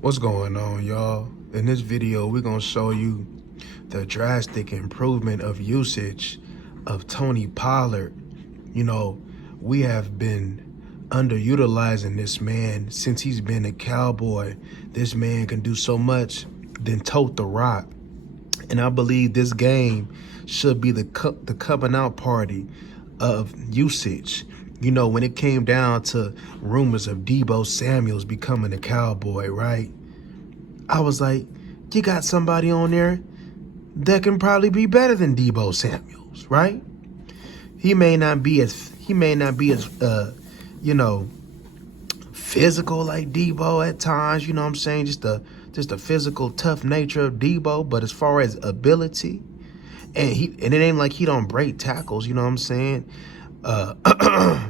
What's going on, y'all? In this video, we're gonna show you the drastic improvement of usage of Tony Pollard. You know, we have been underutilizing this man since he's been a Cowboy. This man can do so much than tote the rock. And I believe this game should be the coming out party of usage. You know, when it came down to rumors of Deebo Samuels becoming a Cowboy, right? I was like, you got somebody on there that can probably be better than Deebo Samuels, right? He may not be as you know, physical like Deebo at times, you know what I'm saying? Just the physical tough nature of Deebo, but as far as ability, and it ain't like he don't break tackles, you know what I'm saying?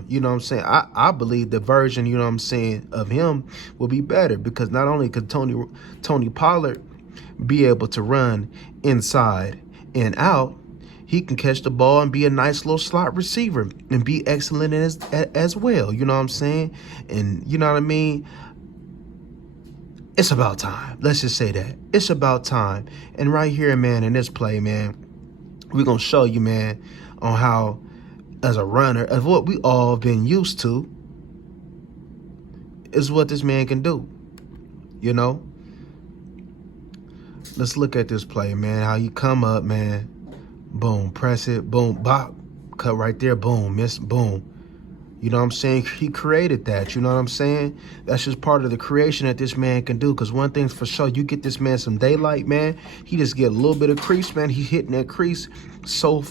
You know what I'm saying? I believe the version, you know what I'm saying, of him will be better because not only could Tony Pollard be able to run inside and out, he can catch the ball and be a nice little slot receiver and be excellent as well. You know what I'm saying? And you know what I mean? It's about time. Let's just say that. It's about time. And right here, man, in this play, man, we're going to show you, man, on how, as a runner, of what we all been used to, is what this man can do. You know? Let's look at this play, man. How you come up, man. Boom. Press it. Boom. Bop. Cut right there. Boom. Miss. Boom. You know what I'm saying? He created that. You know what I'm saying? That's just part of the creation that this man can do. Because one thing's for sure, you get this man some daylight, man. He just get a little bit of crease, man. He's hitting that crease so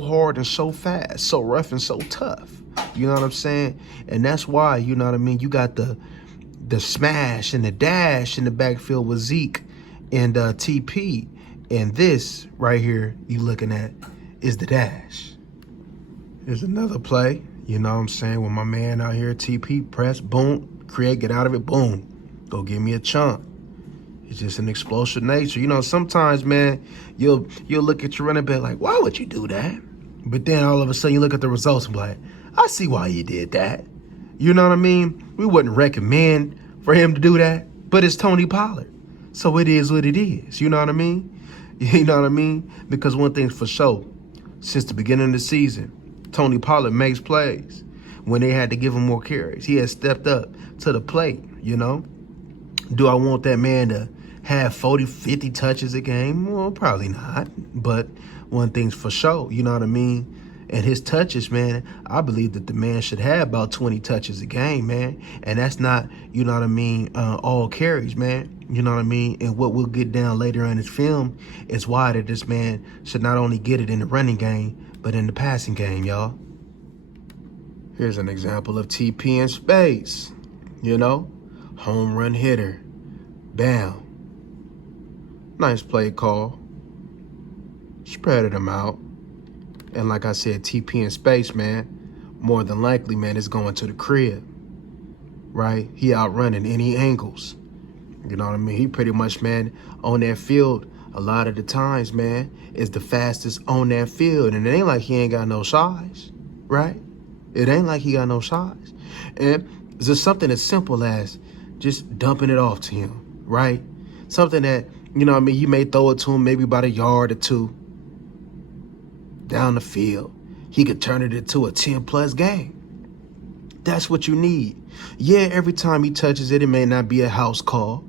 hard and so fast, so rough and so tough. You know what I'm saying? And that's why, you know what I mean, you got the smash and the dash in the backfield with Zeke and TP. And this right here you looking at is the dash. Here's another play. You know what I'm saying? With my man out here, TP, press, boom, create, get out of it, boom. Go give me a chunk. It's just an explosive nature. You know, sometimes, man, you'll look at your running back like, why would you do that? But then all of a sudden you look at the results and be like, I see why you did that. You know what I mean? We wouldn't recommend for him to do that, but it's Tony Pollard. So it is what it is. You know what I mean? You know what I mean? Because one thing's for sure, since the beginning of the season, Tony Pollard makes plays. When they had to give him more carries, he has stepped up to the plate, you know? Do I want that man to have 40, 50 touches a game? Well, probably not. But one thing's for sure, you know what I mean? And his touches, man, I believe that the man should have about 20 touches a game, man. And that's not, you know what I mean, all carries, man. You know what I mean? And what we'll get down later on in his film is why that this man should not only get it in the running game, but in the passing game, y'all. Here's an example of TP in space, you know? Home run hitter. Bam. Nice play call. Spreaded him out. And like I said, TP in space, man, more than likely, man, is going to the crib, right? He outrunning any angles. You know what I mean? He pretty much, man, on that field, a lot of the times, man, is the fastest on that field. And it ain't like he ain't got no size, right? It ain't like he got no size. And it's just something as simple as just dumping it off to him, right? Something that, you know what I mean, you may throw it to him maybe about a yard or two down the field. He could turn it into a 10-plus game. That's what you need. Yeah, every time he touches it, it may not be a house call.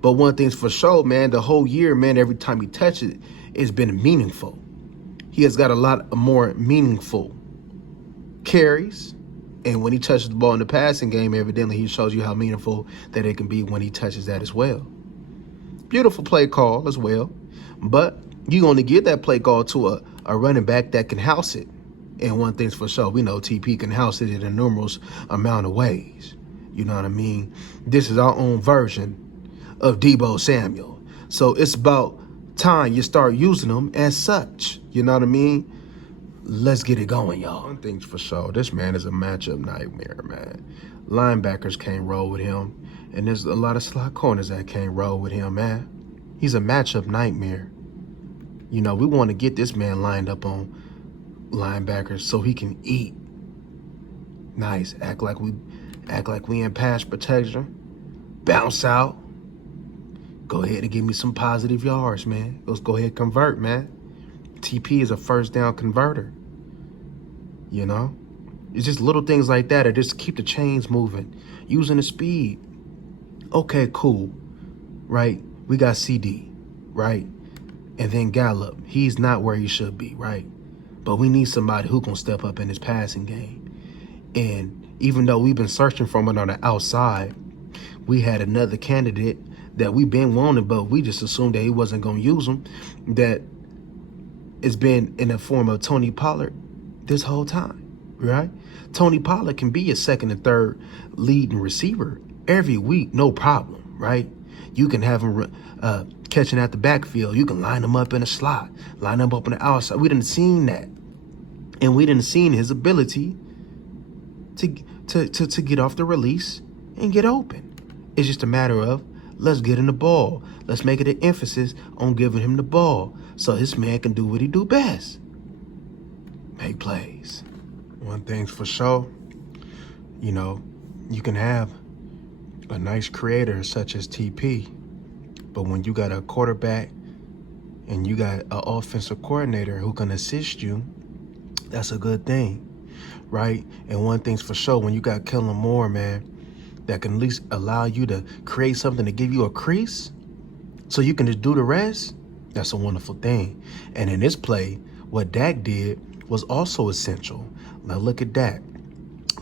But one thing's for sure, man, the whole year, man, every time he touches it, it's been meaningful. He has got a lot more meaningful carries. And when he touches the ball in the passing game, evidently he shows you how meaningful that it can be when he touches that as well. Beautiful play call as well. But you're going to get that play call to a running back that can house it. And one thing's for sure, we know TP can house it in a numerous amount of ways. You know what I mean? This is our own version of Deebo Samuel. So it's about time you start using them as such. You know what I mean? Let's get it going, y'all. One thing's for sure, this man is a matchup nightmare, man. Linebackers can't roll with him. And there's a lot of slot corners that can't roll with him, man. He's a matchup nightmare. You know, we want to get this man lined up on linebackers so he can eat. Nice. Act like we in pass protection. Bounce out. Go ahead and give me some positive yards, man. Let's go ahead and convert, man. TP is a first down converter. You know? It's just little things like that that just keep the chains moving. Using the speed. Okay, cool. Right? We got CD, right? And then Gallup. He's not where he should be, right? But we need somebody who can step up in his passing game. And even though we've been searching for him on the outside, we had another candidate that we've been wanting, but we just assumed that he wasn't going to use him, that it's been in the form of Tony Pollard this whole time, right? Tony Pollard can be your second and third leading receiver every week, no problem, right? You can have him catching at the backfield. You can line him up in a slot, line him up on the outside. We didn't seen that. And we didn't seen his ability to get off the release and get open. It's just a matter of, let's get him the ball. Let's make it an emphasis on giving him the ball so this man can do what he do best. Make plays. One thing's for sure, you know, you can have a nice creator such as TP, but when you got a quarterback and you got an offensive coordinator who can assist you, that's a good thing, right? And one thing's for sure, when you got Kellen Moore, man, that can at least allow you to create something to give you a crease so you can just do the rest, that's a wonderful thing. And in this play, what Dak did was also essential. Now look at Dak.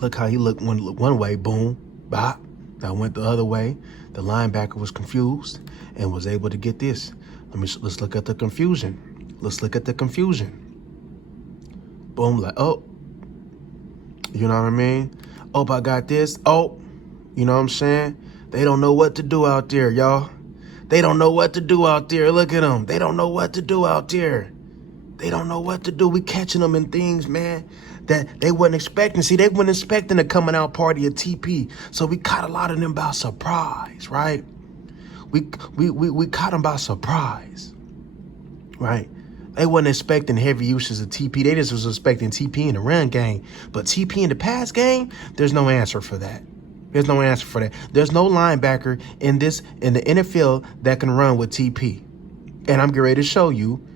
Look how he looked one way, boom, bop. Now went the other way. The linebacker was confused and was able to get this. Let's look at the confusion. Let's look at the confusion. Boom, like, oh, you know what I mean? Oh, I got this. Oh, you know what I'm saying? They don't know what to do out there, y'all. They don't know what to do out there. Look at them. They don't know what to do out there. They don't know what to do. We catching them in things, man, that they wasn't expecting. See, they weren't expecting the coming out party of TP. So we caught a lot of them by surprise, right? We caught them by surprise, right? They wasn't expecting heavy uses of TP. They just was expecting TP in the run game. But TP in the pass game, there's no answer for that. There's no answer for that. There's no linebacker in the NFL that can run with TP. And I'm getting ready to show you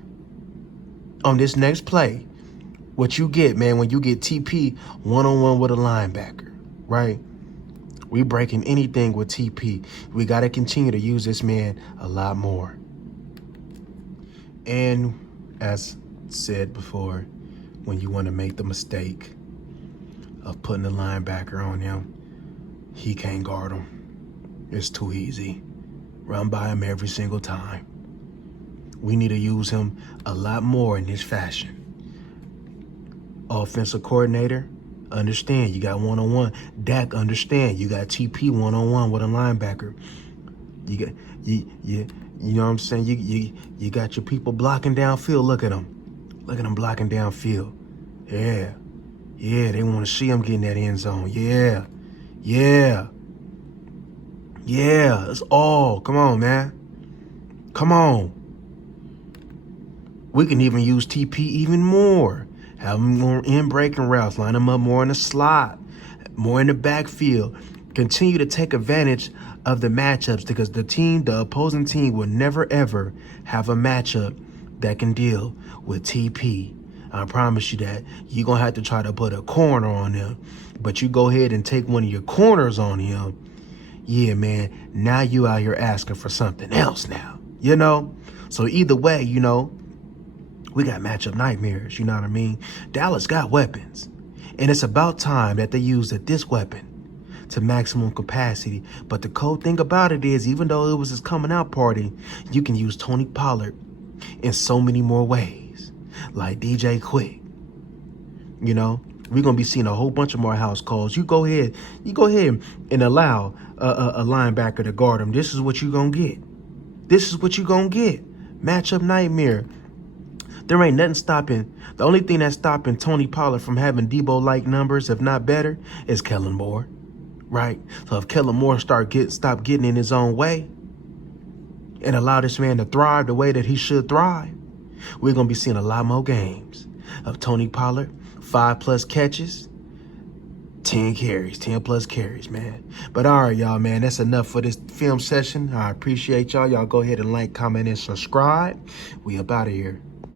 on this next play what you get, man, when you get TP one-on-one with a linebacker, right? We breaking anything with TP. We got to continue to use this man a lot more. And as said before, when you want to make the mistake of putting the linebacker on him, he can't guard him. It's too easy. Run by him every single time. We need to use him a lot more in this fashion. Offensive coordinator, understand you got one-on-one. Dak, understand you got TP one-on-one with a linebacker. You know what I'm saying? You got your people blocking downfield. Look at them. Look at them blocking downfield. Yeah. Yeah, they want to see him getting that end zone. Yeah. Yeah. Yeah. That's all. Come on, man. Come on. We can even use TP even more. Have him more in breaking routes. Line him up more in the slot. More in the backfield. Continue to take advantage of the matchups because the opposing team will never, ever have a matchup that can deal with TP. I promise you that. You're going to have to try to put a corner on him. But you go ahead and take one of your corners on him. Yeah, man. Now you out here asking for something else now. You know? So either way, you know, we got matchup nightmares. You know what I mean? Dallas got weapons. And it's about time that they use this weapon to maximum capacity. But the cool thing about it is, even though it was his coming out party, you can use Tony Pollard in so many more ways. Like DJ Quick. You know, we're going to be seeing a whole bunch of more house calls. You go ahead and allow a linebacker to guard him. This is what you're going to get. This is what you're going to get. Matchup nightmare. There ain't nothing stopping. The only thing that's stopping Tony Pollard from having Debo-like numbers, if not better, is Kellen Moore. Right? So if Kellen Moore stop getting in his own way and allow this man to thrive the way that he should thrive, we're going to be seeing a lot more games of Tony Pollard, 5+ catches, 10 carries, 10 plus carries, man. But all right, y'all, man, that's enough for this film session. I appreciate y'all. Y'all go ahead and like, comment, and subscribe. We up out of here.